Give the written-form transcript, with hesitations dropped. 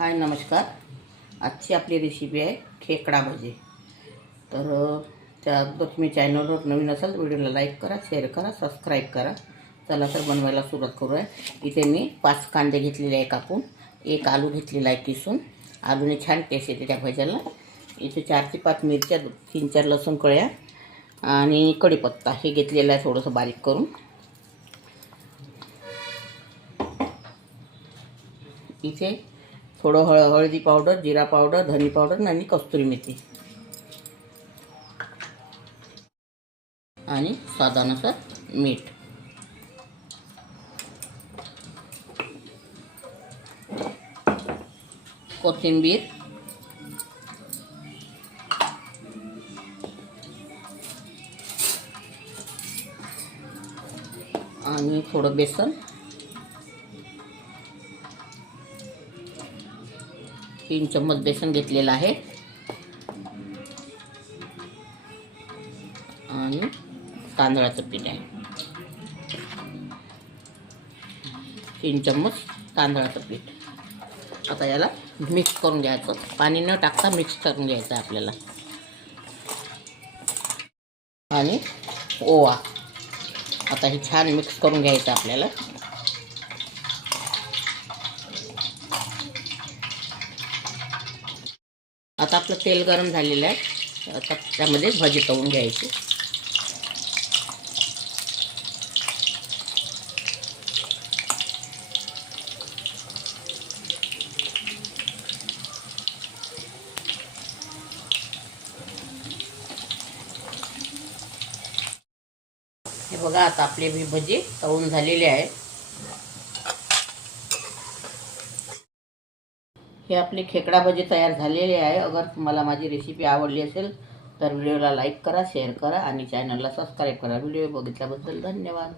हाय नमस्कार। आजची आपली रेसिपी आहे खेकडा भजी। तर त्या अगोदर तुम्ही चॅनलवर नवीन असाल तर व्हिडिओला लाईक करा, शेअर करा, सबस्क्राईब करा। चला तर बनवायला सुरुवात करूया। इथे मी 5 कांदे घेतलेले आहे कापून, 1 आलू घेतलेला आहे किसून। आलूने छान टेस्ट येते त्या भज्याला। इथे 4 ते 5 मिरच्या, 3-4 लसूण कळ्या आणि कढीपत्ता हे घेतलेलं आहे थोडंसं बारीक करून। इथे थोडं हळदी पावडर, जिरा पावडर, धनी पावडर आणि कस्तुरी मेथी आणि स्वादानुसार मीठ। कोथिंबीर आणि थोडं बेसन, 3 चम्मच बेसन घेतलेलं आहे आणि तांदळाचं पीठ आहे, 3 चम्मच तांदळाचं पीठ। आता याला मिक्स करून घ्यायचं, पाणी न टाकता मिक्स करून घ्यायचं आहे आपल्याला। आणि ओवा, आता हे छान मिक्स करून घ्यायचं आपल्याला। आता आपलं तेल गरम झालेलं आहे, आता त्यामध्ये भजी तळून घ्यायची। हे बघा, आता आपले भजी तळून झालेले आहे। हे आपले खेकडा भजी तयार झालेले आहे। अगर तुम्हाला माझी रेसिपी आवडली असेल तर व्हिडिओला लाईक करा, शेअर करा आणि चॅनलला सबस्क्राईब करा। व्हिडिओ बघितल्याबद्दल धन्यवाद।